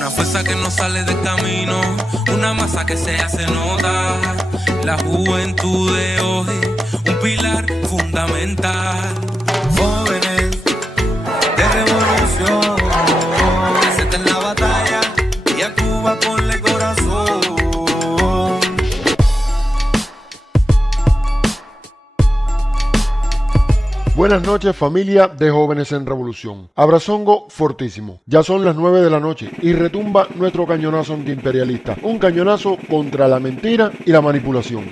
Una fuerza que no sale del camino, una masa que se hace notar. La juventud de hoy, un pilar fundamental. Jóvenes de revolución, presente en la batalla y a Cuba ponle corazón. Buenas noches, familia de Jóvenes en Revolución. Abrazongo fortísimo. Ya son las 9 de la noche y retumba nuestro cañonazo antiimperialista. Un cañonazo contra la mentira y la manipulación.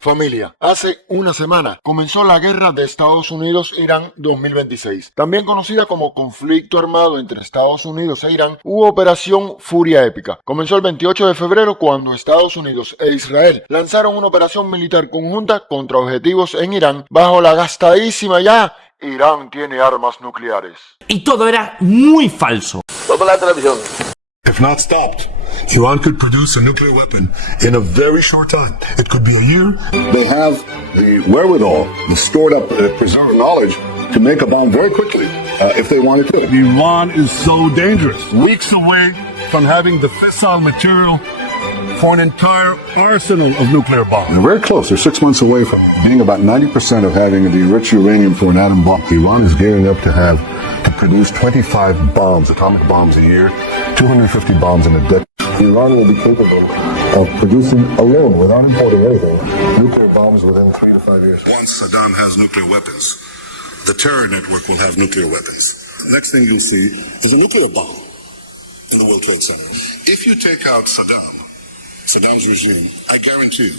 Familia, hace una semana comenzó la guerra de Estados Unidos-Irán 2026, también conocida como conflicto armado entre Estados Unidos e Irán u Operación Furia Épica. Comenzó el 28 de febrero cuando Estados Unidos e Israel lanzaron una operación militar conjunta contra objetivos en Irán bajo la gastadísima ya Irán tiene armas nucleares. Y todo era muy falso. Vamos a la televisión. If not stopped, Iran could produce a nuclear weapon in a very short time. It could be a year. They have the wherewithal, the stored up, preserved knowledge to make a bomb very quickly if they wanted to. Iran is so dangerous. Weeks away from having the fissile material for an entire arsenal of nuclear bombs. They're very close. They're 6 months away from being about 90% of having the enriched uranium for an atom bomb. Iran is gearing up to produce 25 bombs, atomic bombs a year, 250 bombs in a decade. Iran will be capable of producing alone, without importing anything, nuclear bombs within 3 to 5 years. Once Saddam has nuclear weapons, the terror network will have nuclear weapons. The next thing you'll see is a nuclear bomb in the World Trade Center. If you take out Saddam's regime, I guarantee you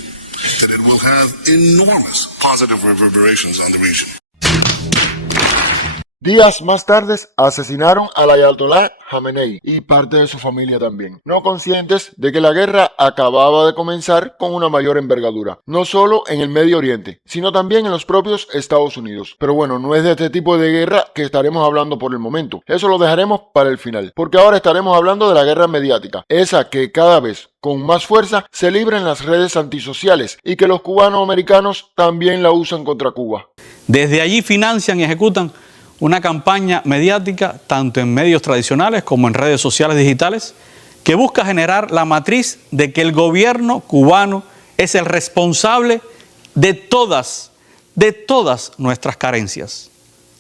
that it will have enormous positive reverberations on the region. Días más tarde asesinaron al Ayatollah Khamenei y parte de su familia también, no conscientes de que la guerra acababa de comenzar con una mayor envergadura, no solo en el Medio Oriente, sino también en los propios Estados Unidos. Pero bueno, no es de este tipo de guerra que estaremos hablando por el momento, eso lo dejaremos para el final, porque ahora estaremos hablando de la guerra mediática, esa que cada vez con más fuerza se libra en las redes antisociales y que los cubanoamericanos también la usan contra Cuba. Desde allí financian y ejecutan una campaña mediática, tanto en medios tradicionales como en redes sociales digitales, que busca generar la matriz de que el gobierno cubano es el responsable de todas nuestras carencias.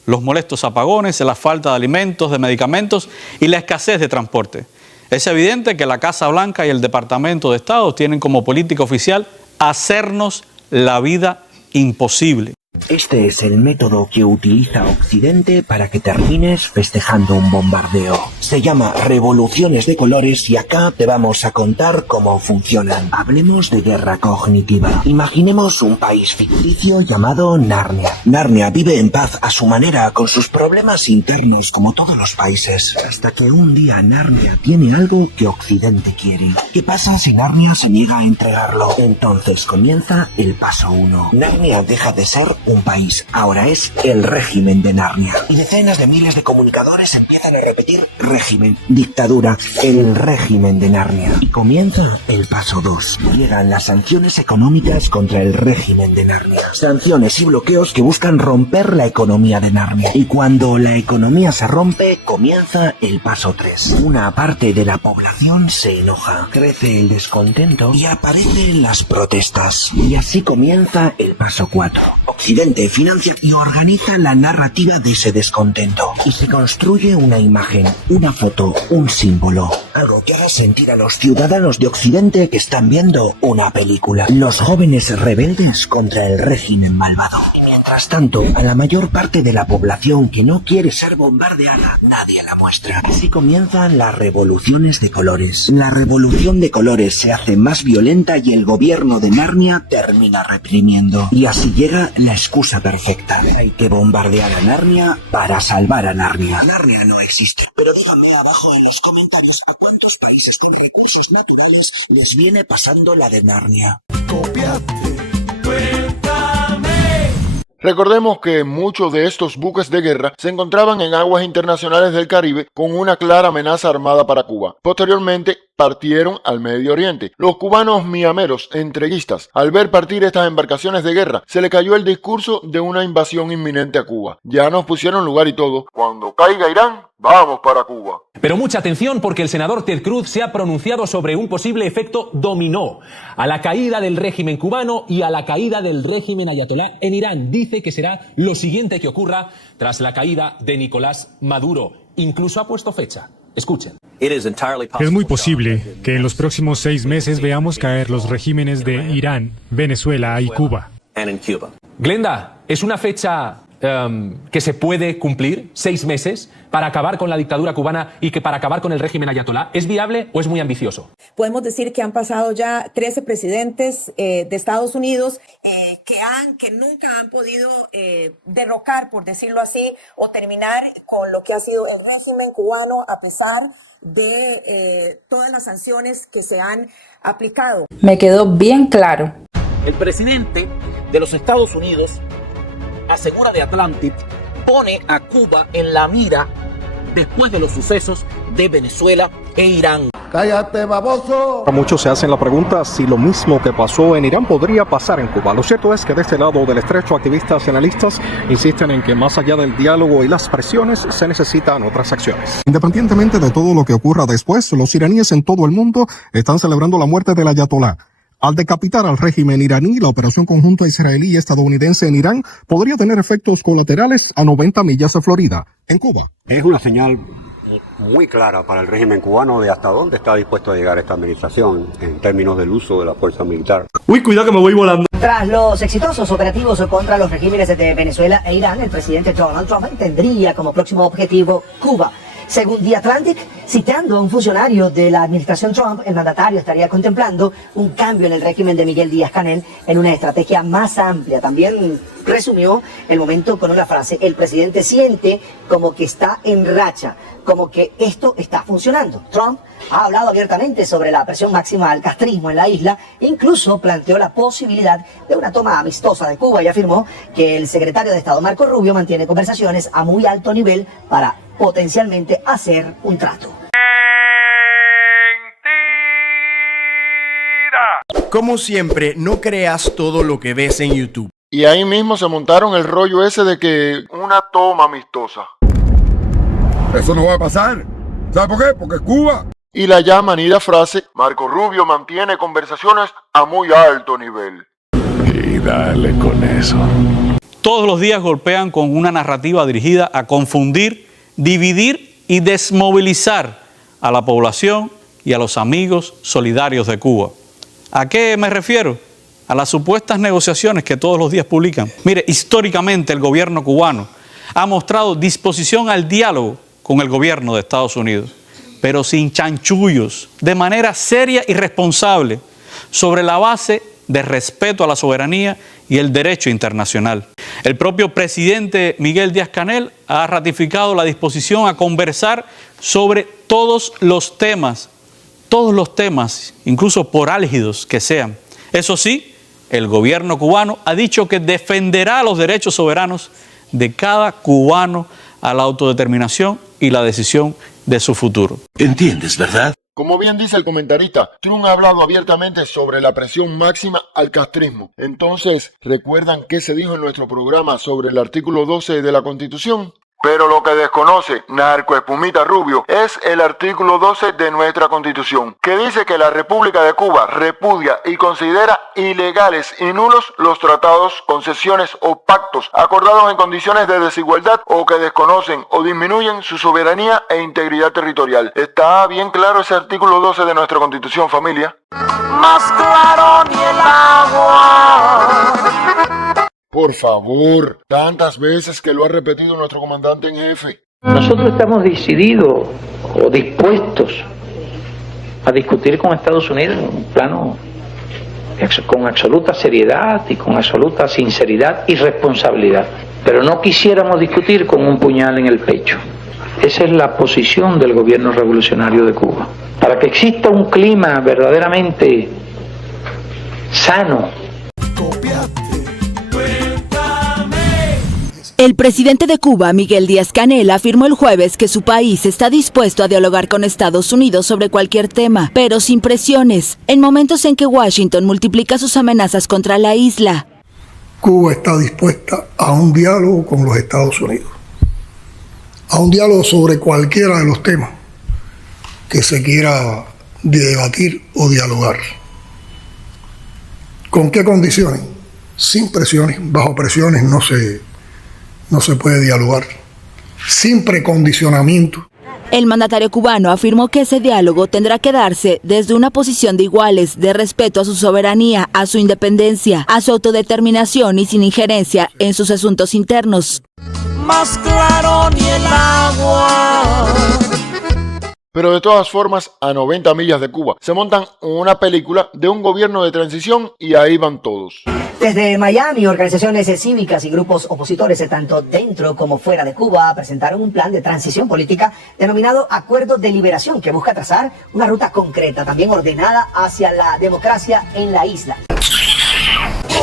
Los molestos apagones, la falta de alimentos, de medicamentos y la escasez de transporte. Es evidente que la Casa Blanca y el Departamento de Estado tienen como política oficial hacernos la vida imposible. Este es el método que utiliza Occidente para que termines festejando un bombardeo. Se llama revoluciones de colores y acá te vamos a contar cómo funcionan. Hablemos de guerra cognitiva. Imaginemos un país ficticio llamado Narnia. Narnia vive en paz a su manera con sus problemas internos como todos los países. Hasta que un día Narnia tiene algo que Occidente quiere. ¿Qué pasa si Narnia se niega a entregarlo? Entonces comienza el paso 1. Narnia deja de ser un país, ahora es el régimen de Narnia. Y decenas de miles de comunicadores empiezan a repetir régimen, dictadura, el régimen de Narnia. Y comienza el paso 2. Llegan las sanciones económicas contra el régimen de Narnia. Sanciones y bloqueos que buscan romper la economía de Narnia. Y cuando la economía se rompe, comienza el paso 3. Una parte de la población se enoja, crece el descontento y aparecen las protestas. Y así comienza el paso 4. Occidente financia y organiza la narrativa de ese descontento y se construye una imagen, una foto, un símbolo, algo que haga sentir a los ciudadanos de Occidente que están viendo una película. Los jóvenes rebeldes contra el régimen malvado. Y mientras tanto, a la mayor parte de la población que no quiere ser bombardeada, nadie la muestra. Así comienzan las revoluciones de colores. La revolución de colores se hace más violenta y el gobierno de Narnia termina reprimiendo. Y así llega la excusa perfecta. Hay que bombardear a Narnia para salvar a Narnia. Narnia no existe. Pero díganme abajo en los comentarios a cuántos países sin recursos naturales les viene pasando la de Narnia. Recordemos que muchos de estos buques de guerra se encontraban en aguas internacionales del Caribe con una clara amenaza armada para Cuba. Posteriormente, partieron al Medio Oriente. Los cubanos miameros, entreguistas, al ver partir estas embarcaciones de guerra, se le cayó el discurso de una invasión inminente a Cuba. Ya nos pusieron lugar y todo. Cuando caiga Irán, vamos para Cuba. Pero mucha atención porque el senador Ted Cruz se ha pronunciado sobre un posible efecto dominó a la caída del régimen cubano y a la caída del régimen ayatolá en Irán. Dice que será lo siguiente que ocurra tras la caída de Nicolás Maduro. Incluso ha puesto fecha. Escuchen. Es muy posible que en los próximos 6 meses veamos caer los regímenes de Irán, Venezuela y Cuba. Glenda, ¿es una fecha que se puede cumplir, 6 meses, para acabar con la dictadura cubana y que para acabar con el régimen ayatolá? ¿Es viable o es muy ambicioso? Podemos decir que han pasado ya 13 presidentes de Estados Unidos que nunca han podido derrocar, por decirlo así, o terminar con lo que ha sido el régimen cubano a pesar de todas las sanciones que se han aplicado. Me quedó bien claro. El presidente de los Estados Unidos asegura de Atlantic, pone a Cuba en la mira después de los sucesos de Venezuela e Irán. ¡Cállate, baboso! Muchos se hacen la pregunta si lo mismo que pasó en Irán podría pasar en Cuba. Lo cierto es que de este lado del estrecho, activistas y analistas insisten en que más allá del diálogo y las presiones, se necesitan otras acciones. Independientemente de todo lo que ocurra después, los iraníes en todo el mundo están celebrando la muerte del ayatolá. Al decapitar al régimen iraní, la operación conjunta israelí y estadounidense en Irán podría tener efectos colaterales a 90 millas de Florida, en Cuba. Es una señal muy clara para el régimen cubano de hasta dónde está dispuesto a llegar esta administración en términos del uso de la fuerza militar. Uy, cuidado que me voy volando. Tras los exitosos operativos contra los regímenes de Venezuela e Irán, el presidente Donald Trump tendría como próximo objetivo Cuba. Según The Atlantic, citando a un funcionario de la administración Trump, el mandatario estaría contemplando un cambio en el régimen de Miguel Díaz-Canel en una estrategia más amplia. También resumió el momento con una frase: el presidente siente como que está en racha, como que esto está funcionando. Trump ha hablado abiertamente sobre la presión máxima al castrismo en la isla, incluso planteó la posibilidad de una toma amistosa de Cuba y afirmó que el secretario de Estado Marco Rubio mantiene conversaciones a muy alto nivel para potencialmente hacer un trato. Como siempre, no creas todo lo que ves en YouTube. Y ahí mismo se montaron el rollo ese de que una toma amistosa. Eso no va a pasar. ¿Sabe por qué? Porque es Cuba. Y la ya manida frase: Marco Rubio mantiene conversaciones a muy alto nivel. Y dale con eso. Todos los días golpean con una narrativa dirigida a confundir, dividir y desmovilizar a la población y a los amigos solidarios de Cuba. ¿A qué me refiero? A las supuestas negociaciones que todos los días publican. Mire, históricamente el gobierno cubano ha mostrado disposición al diálogo con el gobierno de Estados Unidos, pero sin chanchullos, de manera seria y responsable, sobre la base de respeto a la soberanía y el derecho internacional. El propio presidente Miguel Díaz-Canel ha ratificado la disposición a conversar sobre todos los temas, incluso por álgidos que sean. Eso sí, el gobierno cubano ha dicho que defenderá los derechos soberanos de cada cubano a la autodeterminación y la decisión de su futuro. ¿Entiendes, verdad? Como bien dice el comentarista, Trump ha hablado abiertamente sobre la presión máxima al castrismo. Entonces, ¿recuerdan qué se dijo en nuestro programa sobre el artículo 12 de la Constitución? Pero lo que desconoce Narcoespumita Rubio es el artículo 12 de nuestra Constitución, que dice que la República de Cuba repudia y considera ilegales y nulos los tratados, concesiones o pactos acordados en condiciones de desigualdad o que desconocen o disminuyen su soberanía e integridad territorial. ¿Está bien claro ese artículo 12 de nuestra Constitución, familia? Más claro ni el agua. Por favor, tantas veces que lo ha repetido nuestro comandante en jefe. Nosotros estamos decididos o dispuestos a discutir con Estados Unidos en un plano con absoluta seriedad y con absoluta sinceridad y responsabilidad. Pero no quisiéramos discutir con un puñal en el pecho. Esa es la posición del gobierno revolucionario de Cuba. Para que exista un clima verdaderamente sano. El presidente de Cuba, Miguel Díaz-Canel, afirmó el jueves que su país está dispuesto a dialogar con Estados Unidos sobre cualquier tema, pero sin presiones, en momentos en que Washington multiplica sus amenazas contra la isla. Cuba está dispuesta a un diálogo con los Estados Unidos, a un diálogo sobre cualquiera de los temas que se quiera debatir o dialogar. ¿Con qué condiciones? Sin presiones, bajo presiones no se puede dialogar, sin precondicionamiento. El mandatario cubano afirmó que ese diálogo tendrá que darse desde una posición de iguales, de respeto a su soberanía, a su independencia, a su autodeterminación y sin injerencia en sus asuntos internos. Más claro ni el agua. Pero de todas formas, a 90 millas de Cuba, se montan una película de un gobierno de transición y ahí van todos. Desde Miami, organizaciones cívicas y grupos opositores, tanto dentro como fuera de Cuba, presentaron un plan de transición política denominado Acuerdo de Liberación, que busca trazar una ruta concreta, también ordenada hacia la democracia en la isla.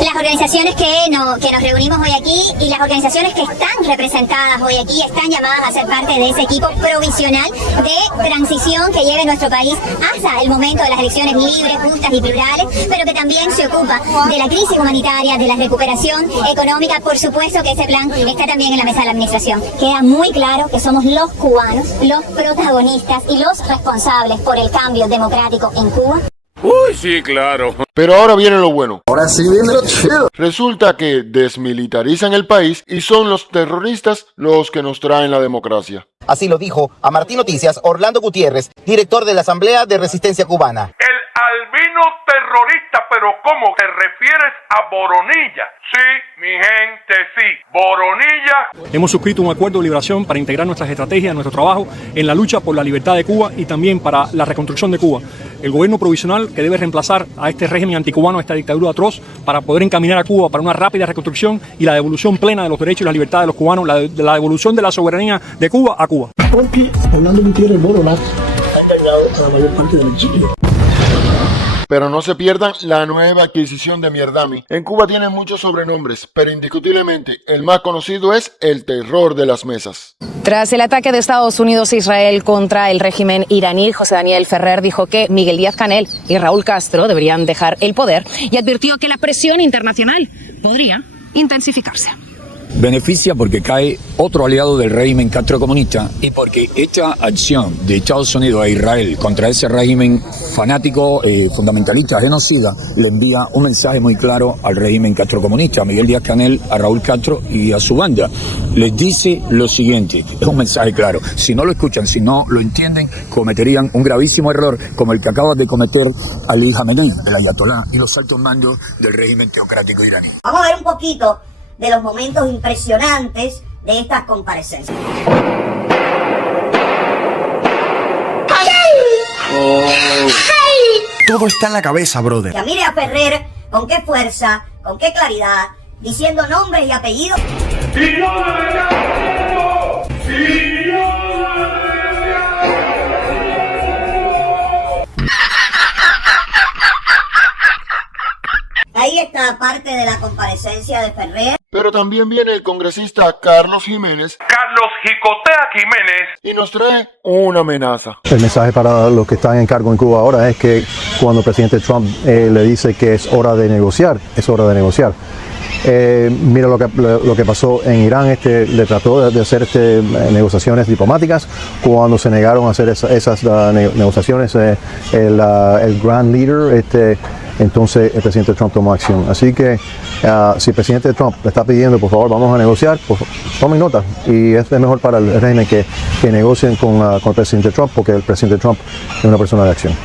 Las organizaciones que nos reunimos hoy aquí y las organizaciones que están representadas hoy aquí están llamadas a ser parte de ese equipo provisional de transición que lleve nuestro país hasta el momento de las elecciones libres, justas y plurales, pero que también se ocupa de la crisis humanitaria, de la recuperación económica. Por supuesto que ese plan está también en la mesa de la administración. Queda muy claro que somos los cubanos, los protagonistas y los responsables por el cambio democrático en Cuba. Uy, sí, claro. Pero ahora viene lo bueno. Ahora sí viene lo chido. Resulta que desmilitarizan el país y son los terroristas los que nos traen la democracia. Así lo dijo a Martín Noticias Orlando Gutiérrez, director de la Asamblea de Resistencia Cubana. El albino terrorista, pero ¿cómo te refieres a Boronilla? Sí, mi gente, sí, Boronilla. Hemos suscrito un acuerdo de liberación para integrar nuestras estrategias, nuestro trabajo en la lucha por la libertad de Cuba y también para la reconstrucción de Cuba. El gobierno provisional que debe reemplazar a este régimen anticubano, a esta dictadura atroz, para poder encaminar a Cuba para una rápida reconstrucción y la devolución plena de los derechos y la libertad de los cubanos, la devolución de la soberanía de Cuba a Cuba. Porque Orlando Gutiérrez Boronat ha engañado a la mayor parte del Chile. Pero no se pierdan la nueva adquisición de Mierdami. En Cuba tienen muchos sobrenombres, pero indiscutiblemente el más conocido es el terror de las mesas. Tras el ataque de Estados Unidos e Israel contra el régimen iraní, José Daniel Ferrer dijo que Miguel Díaz-Canel y Raúl Castro deberían dejar el poder y advirtió que la presión internacional podría intensificarse. Beneficia porque cae otro aliado del régimen castrocomunista y porque esta acción de Estados Unidos e Israel contra ese régimen fanático, fundamentalista, genocida, le envía un mensaje muy claro al régimen castrocomunista, a Miguel Díaz-Canel, a Raúl Castro y a su banda. Les dice lo siguiente, es un mensaje claro, si no lo escuchan, si no lo entienden, cometerían un gravísimo error como el que acaba de cometer Ali Khamenei, el ayatolá y los altos mandos del régimen teocrático iraní. Vamos a ver un poquito de los momentos impresionantes de estas comparecencias. Todo está en la cabeza, brother. Ya mire a Ferrer con qué fuerza, con qué claridad, diciendo nombres y apellidos. Ahí está parte de la comparecencia de Ferrer. Pero también viene el congresista Carlos Jiménez. Carlos Jicotea Jiménez. Y nos trae una amenaza. El mensaje para los que están en cargo en Cuba ahora es que cuando el presidente Trump le dice que es hora de negociar, es hora de negociar. Mira lo que pasó en Irán, le trató de hacer negociaciones diplomáticas. Cuando se negaron a hacer esas negociaciones, el Grand Leader, entonces el presidente Trump tomó acción. Así que si el presidente Trump le está pidiendo, por favor, vamos a negociar, pues tomen nota. Y es mejor para el régimen que negocien con el presidente Trump, porque el presidente Trump es una persona de acción.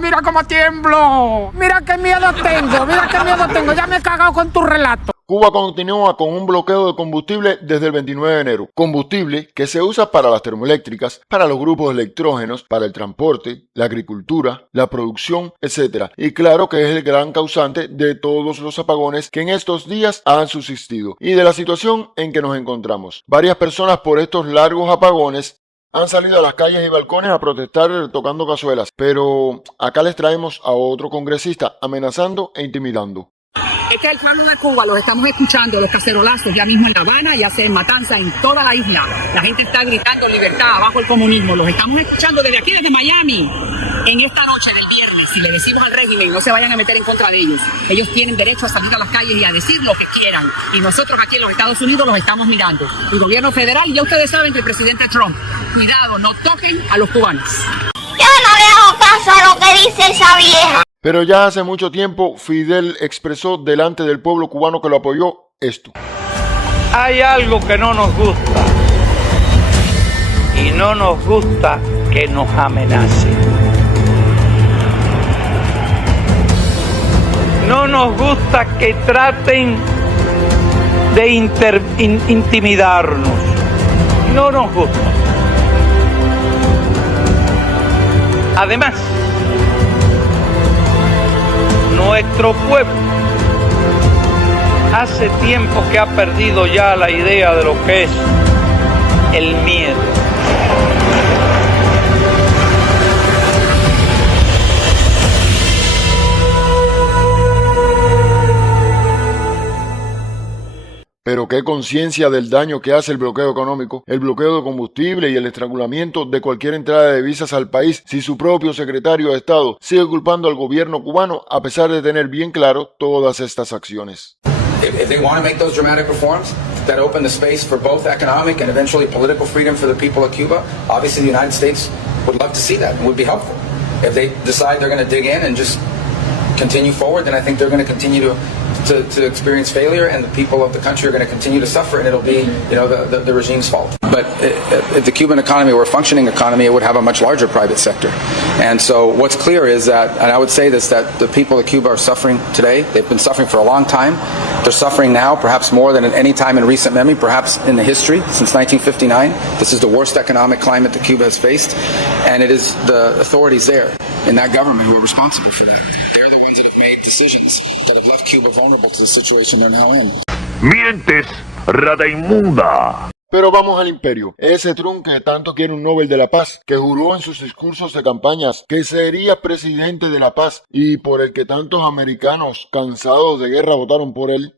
Mira cómo tiemblo. Mira qué miedo tengo. Ya me he cagado con tu relato. Cuba continúa con un bloqueo de combustible desde el 29 de enero. Combustible que se usa para las termoeléctricas, para los grupos electrógenos, para el transporte, la agricultura, la producción, etc. Y claro que es el gran causante de todos los apagones que en estos días han subsistido y de la situación en que nos encontramos. Varias personas por estos largos apagones han salido a las calles y balcones a protestar tocando cazuelas. Pero acá les traemos a otro congresista amenazando e intimidando. Es que el pueblo de Cuba los estamos escuchando, los cacerolazos ya mismo en La Habana, ya sea en Matanza, en toda la isla. La gente está gritando libertad, abajo el comunismo. Los estamos escuchando desde aquí, desde Miami. En esta noche del viernes, si le decimos al régimen, no se vayan a meter en contra de ellos. Ellos tienen derecho a salir a las calles y a decir lo que quieran. Y nosotros aquí en los Estados Unidos los estamos mirando. El gobierno federal, ya ustedes saben que el presidente Trump, cuidado, no toquen a los cubanos. Yo no le hago caso a lo que dice esa vieja. Pero ya hace mucho tiempo Fidel expresó delante del pueblo cubano que lo apoyó esto. Hay algo que no nos gusta y no nos gusta que nos amenacen. No nos gusta que traten de intimidarnos. No nos gusta. Además, nuestro pueblo hace tiempo que ha perdido ya la idea de lo que es el miedo. Pero qué conciencia del daño que hace el bloqueo económico, el bloqueo de combustible y el estrangulamiento de cualquier entrada de divisas al país si su propio secretario de Estado sigue culpando al gobierno cubano a pesar de tener bien claro todas estas acciones. If they want to make those dramatic reforms that open the space for both economic and eventually political freedom for the people of Cuba, obviously the United States would love to see that and would be helpful. If they decide they're going to dig in and just continue forward, then I think they're going to continue to experience failure, and the people of the country are going to continue to suffer, and it'll be, you know, the regime's fault. But if the Cuban economy were a functioning economy, it would have a much larger private sector. And so what's clear is that, and I would say this, that the people of Cuba are suffering today. They've been suffering for a long time. They're suffering now, perhaps more than at any time in recent memory, perhaps in the history since 1959. This is the worst economic climate that Cuba has faced, and it is the authorities there in that government who are responsible for that. They're the ones that have made decisions that have left Cuba vulnerable to the situation they're now in. Mientes, rata inmunda. Pero vamos al imperio. Ese Trump que tanto quiere un Nobel de la Paz, que juró en sus discursos de campañas que sería presidente de la paz y por el que tantos americanos cansados de guerra votaron por él.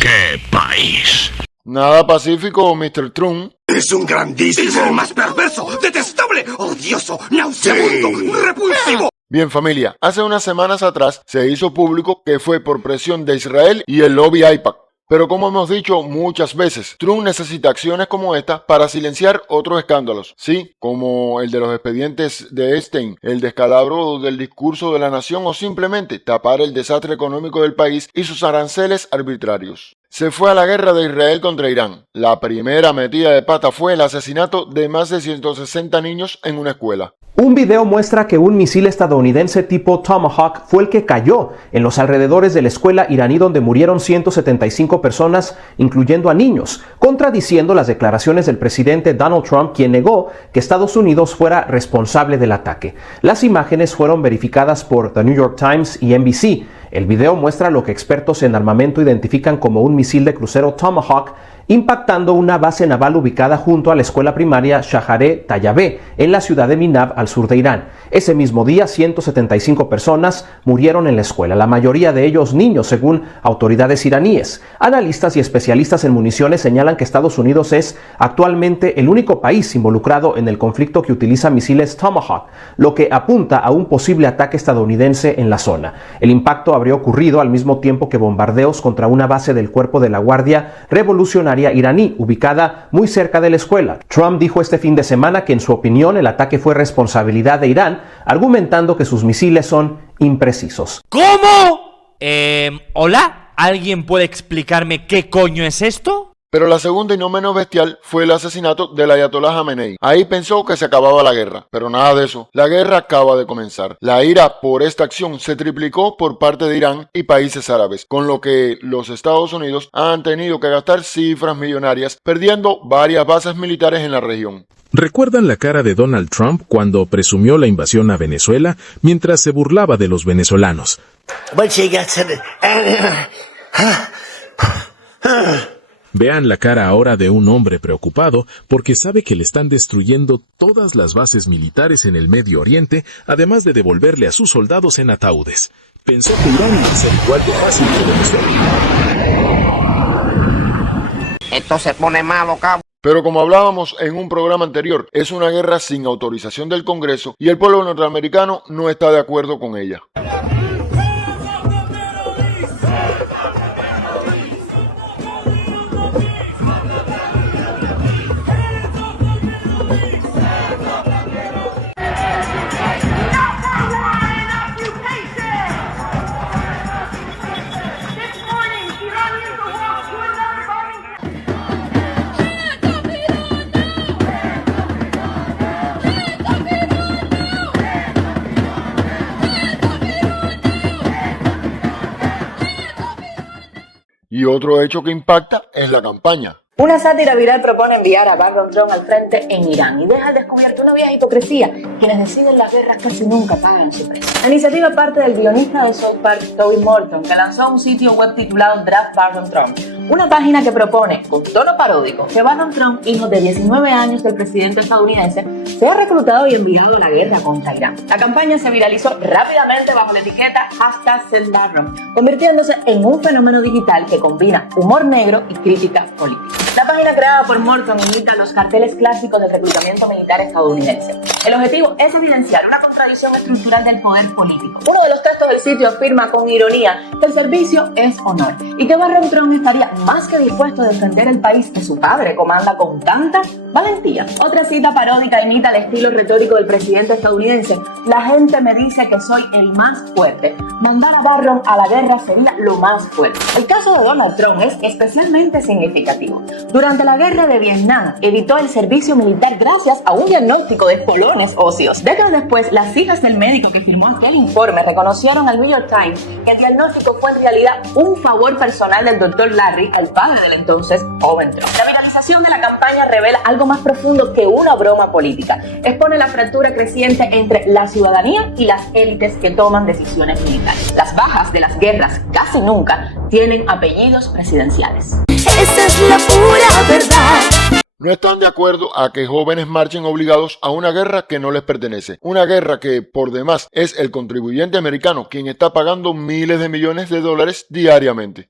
¡Qué país! Nada pacífico, Mr. Trump. Es un grandísimo... Es el más perverso, detestable, odioso, nauseabundo, repulsivo. Bien, familia, hace unas semanas atrás se hizo público que fue por presión de Israel y el lobby AIPAC. Pero como hemos dicho muchas veces, Trump necesita acciones como esta para silenciar otros escándalos, sí, como el de los expedientes de Epstein, el descalabro del discurso de la nación o simplemente tapar el desastre económico del país y sus aranceles arbitrarios. Se fue a la guerra de Israel contra Irán. La primera metida de pata fue el asesinato de más de 160 niños en una escuela. Un video muestra que un misil estadounidense tipo Tomahawk fue el que cayó en los alrededores de la escuela iraní donde murieron 175 personas, incluyendo a niños, contradiciendo las declaraciones del presidente Donald Trump, quien negó que Estados Unidos fuera responsable del ataque. Las imágenes fueron verificadas por The New York Times y NBC. El video muestra lo que expertos en armamento identifican como un misil de crucero Tomahawk impactando una base naval ubicada junto a la escuela primaria Shahareh Tayyabeh en la ciudad de Minab, al sur de Irán. Ese mismo día, 175 personas murieron en la escuela, la mayoría de ellos niños, según autoridades iraníes. Analistas y especialistas en municiones señalan que Estados Unidos es actualmente el único país involucrado en el conflicto que utiliza misiles Tomahawk, lo que apunta a un posible ataque estadounidense en la zona. El impacto habría ocurrido al mismo tiempo que bombardeos contra una base del Cuerpo de la Guardia Revolucionaria iraní, ubicada muy cerca de la escuela. Trump dijo este fin de semana que en su opinión el ataque fue responsabilidad de Irán, argumentando que sus misiles son imprecisos. ¿Cómo? ¿Hola? ¿Alguien puede explicarme qué coño es esto? Pero la segunda y no menos bestial fue el asesinato del ayatolá Jamenei. Ahí pensó que se acababa la guerra, pero nada de eso. La guerra acaba de comenzar. La ira por esta acción se triplicó por parte de Irán y países árabes, con lo que los Estados Unidos han tenido que gastar cifras millonarias, perdiendo varias bases militares en la región. ¿Recuerdan la cara de Donald Trump cuando presumió la invasión a Venezuela mientras se burlaba de los venezolanos? Vean la cara ahora de un hombre preocupado porque sabe que le están destruyendo todas las bases militares en el Medio Oriente, además de devolverle a sus soldados en ataúdes. Pensó que Irán iba a ser igual de fácil que Venezuela. Esto se pone malo, cabo. Pero como hablábamos en un programa anterior, es una guerra sin autorización del Congreso y el pueblo norteamericano no está de acuerdo con ella. Y otro hecho que impacta es la campaña. Una sátira viral propone enviar a Barron Trump al frente en Irán y deja al descubierto una vieja hipocresía. Quienes deciden las guerras casi nunca pagan su precio. La iniciativa parte del guionista de South Park, Toby Morton, que lanzó un sitio web titulado Draft Barron Trump, una página que propone, con tono paródico, que Barron Trump, hijo de 19 años del presidente estadounidense, sea reclutado y enviado a la guerra contra Irán. La campaña se viralizó rápidamente bajo la etiqueta #SendBarron, convirtiéndose en un fenómeno digital que combina humor negro y crítica política. La página creada por Morton imita los carteles clásicos del reclutamiento militar estadounidense. El objetivo es evidenciar una contradicción estructural del poder político. Uno de los textos del sitio afirma con ironía que el servicio es honor y que Barron Trump estaría más que dispuesto a defender el país que su padre comanda con tanta valentía. Otra cita paródica imita el estilo retórico del presidente estadounidense. La gente me dice que soy el más fuerte. Mandar a Barron a la guerra sería lo más fuerte. El caso de Donald Trump es especialmente significativo. Durante la guerra de Vietnam, evitó el servicio militar gracias a un diagnóstico de espolones óseos. Décadas después, las hijas del médico que firmó aquel informe reconocieron al New York Times que el diagnóstico fue en realidad un favor personal del Dr. Larry, el padre del entonces joven Trump. La viralización de la campaña revela algo más profundo que una broma política. Expone la fractura creciente entre la ciudadanía y las élites que toman decisiones militares. Las bajas de las guerras casi nunca tienen apellidos presidenciales. Esa es la pura verdad. No están de acuerdo a que jóvenes marchen obligados a una guerra que no les pertenece. Una guerra que, por demás, es el contribuyente americano quien está pagando miles de millones de dólares diariamente.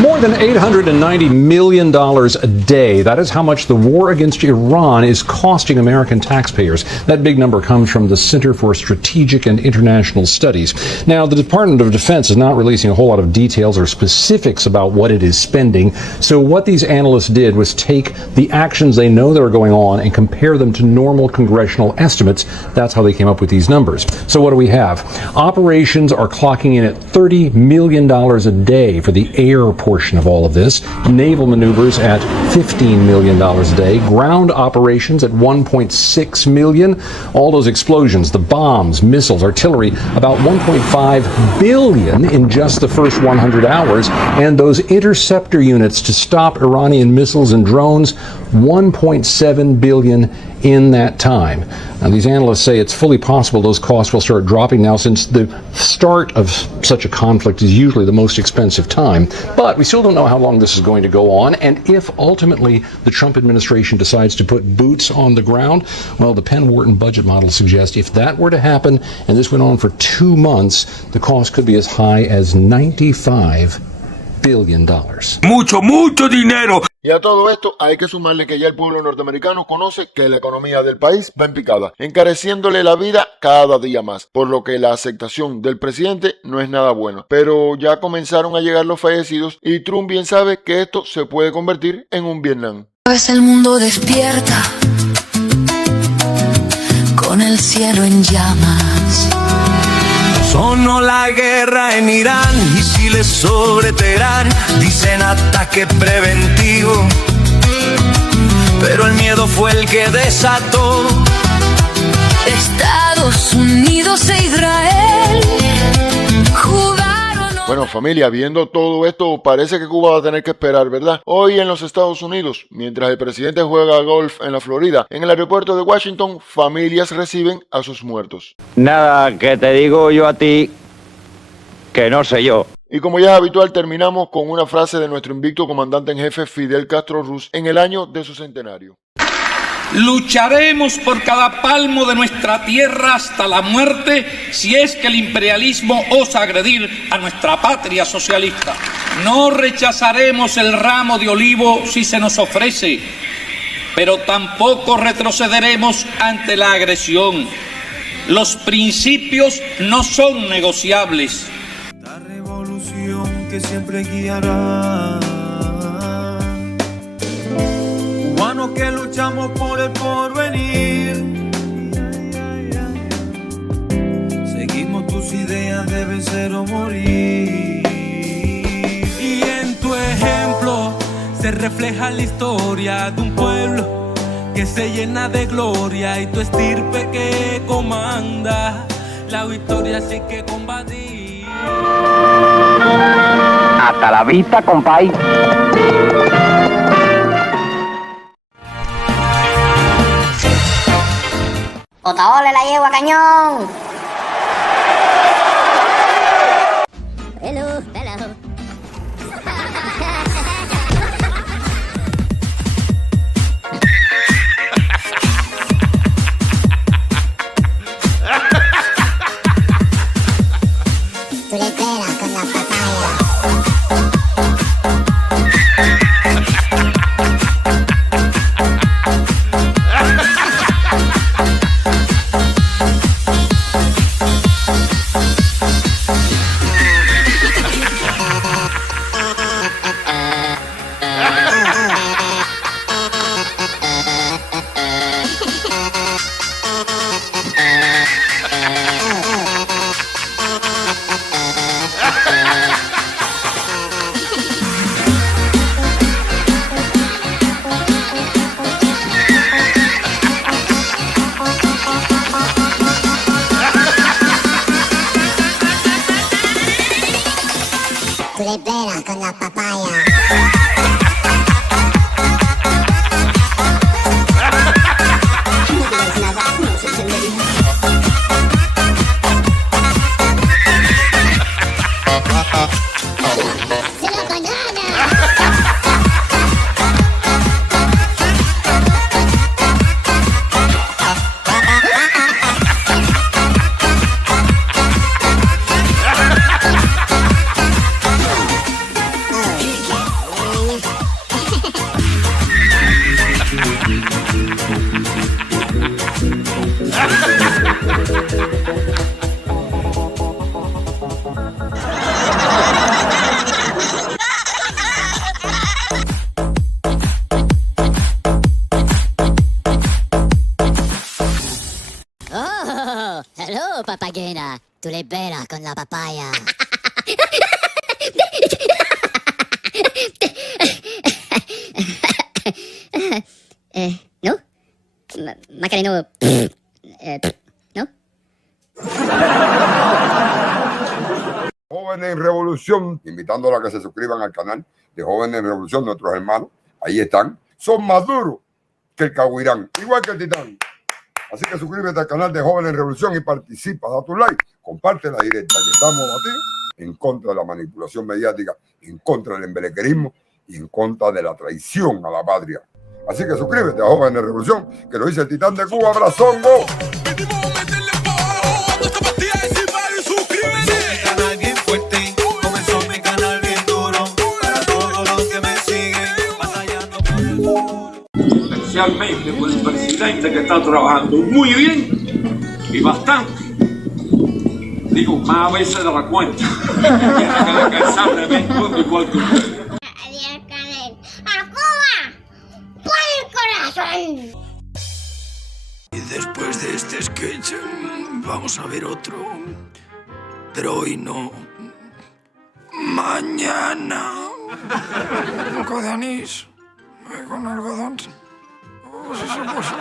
More than $890 million a day. That is how much the war against Iran is costing American taxpayers. That big number comes from the Center for Strategic and International Studies. Now, the Department of Defense is not releasing a whole lot of details or specifics about what it is spending. So what these analysts did was take the actions they know that are going on and compare them to normal congressional estimates. That's how they came up with these numbers. So what do we have? Operations are clocking in at $30 million a day for the air portion of all of this. Naval maneuvers at $15 million a day. Ground operations at $1.6 million. All those explosions, the bombs, missiles, artillery, about $1.5 billion in just the first 100 hours. And those interceptor units to stop Iranian missiles and drones, $1.7 billion in that time. Now, these analysts say it's fully possible those costs will start dropping now, since the start of such a conflict is usually the most expensive time. But we still don't know how long this is going to go on, and if ultimately the Trump administration decides to put boots on the ground, well, the Penn Wharton budget model suggests if that were to happen and this went on for 2 months, the cost could be as high as $95 billion. Mucho dinero. Y a todo esto hay que sumarle que ya el pueblo norteamericano conoce que la economía del país va en picada, encareciéndole la vida cada día más, por lo que la aceptación del presidente no es nada buena. Pero ya comenzaron a llegar los fallecidos y Trump bien sabe que esto se puede convertir en un Vietnam. Pues el mundo despierta con el cielo en llamas. Sonó la guerra en Irán y si misiles sobre Teherán, dicen ataque preventivo, pero el miedo fue el que desató. Estados Unidos e Israel jugaron. Bueno, familia, viendo todo esto, parece que Cuba va a tener que esperar, ¿verdad? Hoy en los Estados Unidos, mientras el presidente juega golf en la Florida, en el aeropuerto de Washington, familias reciben a sus muertos. Nada, que te digo yo a ti, que no sé yo. Y como ya es habitual, terminamos con una frase de nuestro invicto comandante en jefe Fidel Castro Ruz en el año de su centenario. Lucharemos por cada palmo de nuestra tierra hasta la muerte si es que el imperialismo osa agredir a nuestra patria socialista. No rechazaremos el ramo de olivo si se nos ofrece, pero tampoco retrocederemos ante la agresión. Los principios no son negociables. La revolución que siempre guiará. Cubanos que luchamos por el porvenir, seguimos tus ideas de vencer o morir. Y en tu ejemplo se refleja la historia de un pueblo que se llena de gloria y tu estirpe que comanda la victoria sí que combatir. Hasta la vista, compay. Otaole la yegua cañón. Hello, hello. Tú le pegas con la papaya. Tú le pegas con la papaya. Oh, hello, papagena. Tú le pegas con la papaya. ¿No? Macareno. ¿No? Jóvenes en Revolución, invitándolos a que se suscriban al canal de Jóvenes en Revolución, nuestros hermanos, ahí están, son más duros que el Cahuirán, igual que el Titán. Así que suscríbete al canal de Jóvenes en Revolución y participa, da tu like, comparte la directa, que estamos batidos en contra de la manipulación mediática, en contra del embelequerismo y en contra de la traición a la patria. Así que suscríbete a Jóvenes en Revolución, que lo dice el Titán de Cuba, Brazongo. Especialmente por el presidente que está trabajando muy bien y bastante. Digo, más veces de la cuenta. Igual que usted. Adiós, Canel. ¡A Cuba! ¡Por el corazón! Y después de este sketch vamos a ver otro, pero hoy no. Mañana. Un poco de anís con algodón. Si se puso.